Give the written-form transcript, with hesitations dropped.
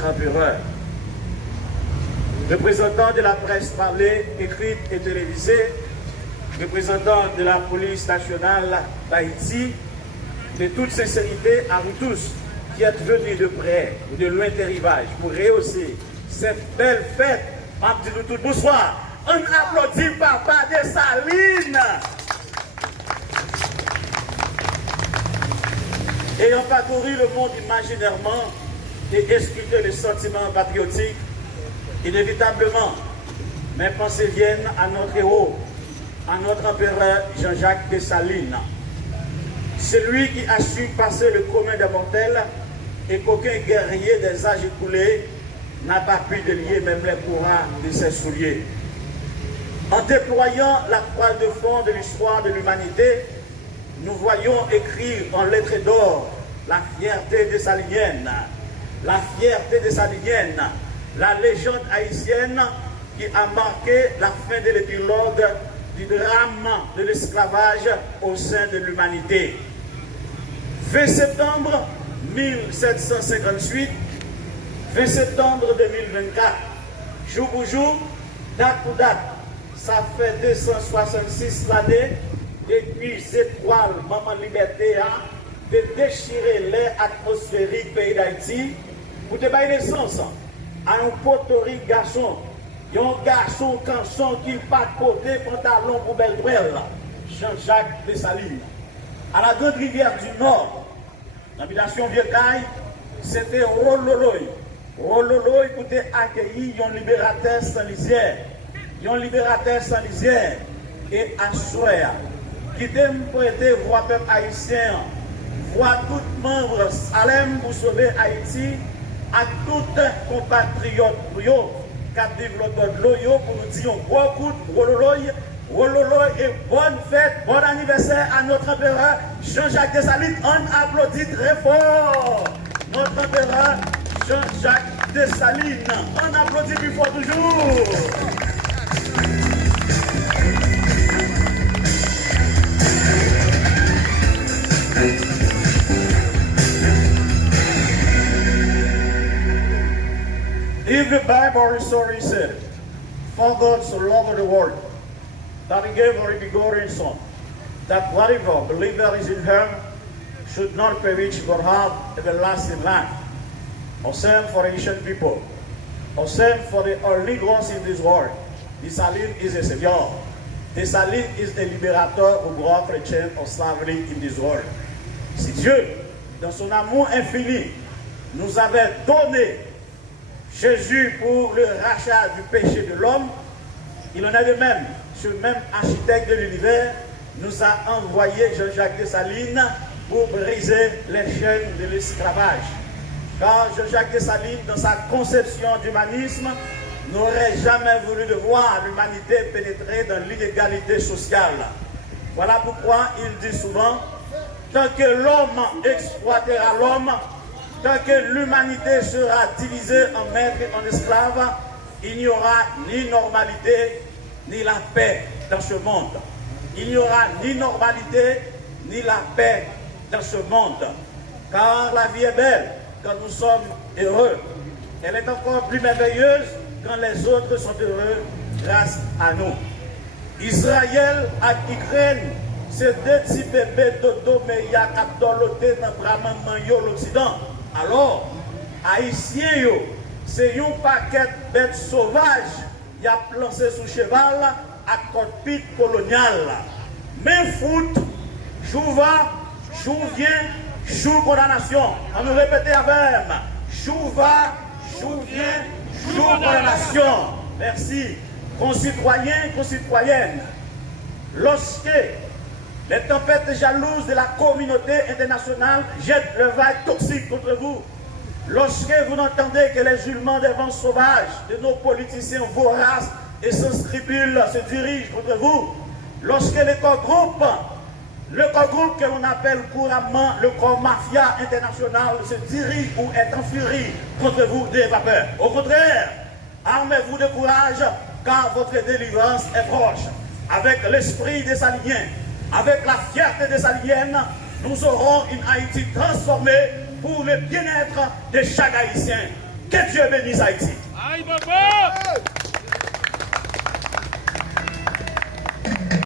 notre empereur. Représentants de la presse parlée, écrite et télévisée, représentants de la police nationale d'Haïti, de toute sincérité à vous tous qui êtes venus de près ou de loin des rivages pour rehausser cette belle fête. Dis-nous tout bonsoir. On applaudit Papa Dessalines. Ayant parcouru le monde imaginairement et escruté les sentiments patriotiques, inévitablement, mes pensées viennent à notre héros, à notre empereur Jean-Jacques Dessalines. Celui qui a su passer le commun des mortels et qu'aucun guerrier des âges écoulés n'a pas pu délier même les courants de ses souliers. En déployant la toile de fond de l'histoire de l'humanité, nous voyons écrire en lettres d'or la fierté dessalinienne, la fierté dessalinienne, la légende haïtienne qui a marqué la fin de l'épilogue du drame de l'esclavage au sein de l'humanité. 20 septembre 1758, 20 septembre 2024, jour pour jour, date pour date, ça fait 266 l'année depuis cette étoile Maman Liberté a de déchirer l'air atmosphérique pays d'Haïti pour te bailler naissance à un potorique garçon, un garçon canson qui pas côté pantalon pour belle douelle, Jean-Jacques Dessalines. À la grande rivière du Nord, l'habitation Vieux-Caille, c'était Rololoy. Rololoy pour te accueillir un libérateur sans lisière. Un libérateur sans lisière et Assoya, qui t'aime pour être voix peuple haïtien, voix tout membre Salem pour sauver Haïti, à tout compatriote qui a développé de l'eau pour nous dire beaucoup de Rololoy et bonne fête, bon anniversaire à notre empereur Jean-Jacques Dessalines. On applaudit très fort notre empereur Jean-Jacques Dessalines. On applaudit plus fort toujours. If the Bible story said, for God so loved the world, that he gave a begotten Son, that whatever believer is in him should not perish but have everlasting life. Or same for ancient people, or same for the early ones in this world. Dessalines is a savior. Dessalines is the libérateur au grand chrétien of slavery in this world. Si Dieu, dans son amour infini, nous avait donné Jésus pour le rachat du péché de l'homme, il en a de même, ce même architecte de l'univers nous a envoyé Jean-Jacques Dessalines pour briser les chaînes de l'esclavage. Car Jean-Jacques Dessalines, dans sa conception d'humanisme, n'aurait jamais voulu de voir l'humanité pénétrer dans l'inégalité sociale. Voilà pourquoi il dit souvent, tant que l'homme exploitera l'homme, tant que l'humanité sera divisée en maîtres et en esclaves, il n'y aura ni normalité, ni la paix dans ce monde. Il n'y aura ni normalité, ni la paix dans ce monde. Car la vie est belle quand nous sommes heureux. Elle est encore plus merveilleuse quand les autres sont heureux grâce à nous. Israël et Ukraine, c'est deux petits bébés dodo, mais il y a capdoloté dans l'Occident. Alors, Haïtiens, c'est un paquet de bêtes sauvages qui a lancé sous cheval à cockpit colonial. Mais foot, joue va, joue vient, joue condamnation. On nous répéter avec même. Joue va, joue vient, joue condamnation. Merci. Concitoyens, concitoyennes, lorsque les tempêtes jalouses de la communauté internationale jettent le vague toxique contre vous, lorsque vous n'entendez que les hurlements des vents sauvages de nos politiciens voraces et sans scrupules se dirigent contre vous, lorsque le corps groupe que l'on appelle couramment le corps mafia international se dirige ou est en furie contre vous, n'ayez pas peur. Au contraire, armez-vous de courage car votre délivrance est proche. Avec l'esprit dessalinien, avec la fierté dessalinienne, nous aurons une Haïti transformée pour le bien-être de chaque Haïtien. Que Dieu bénisse Haïti. Aïe, papa!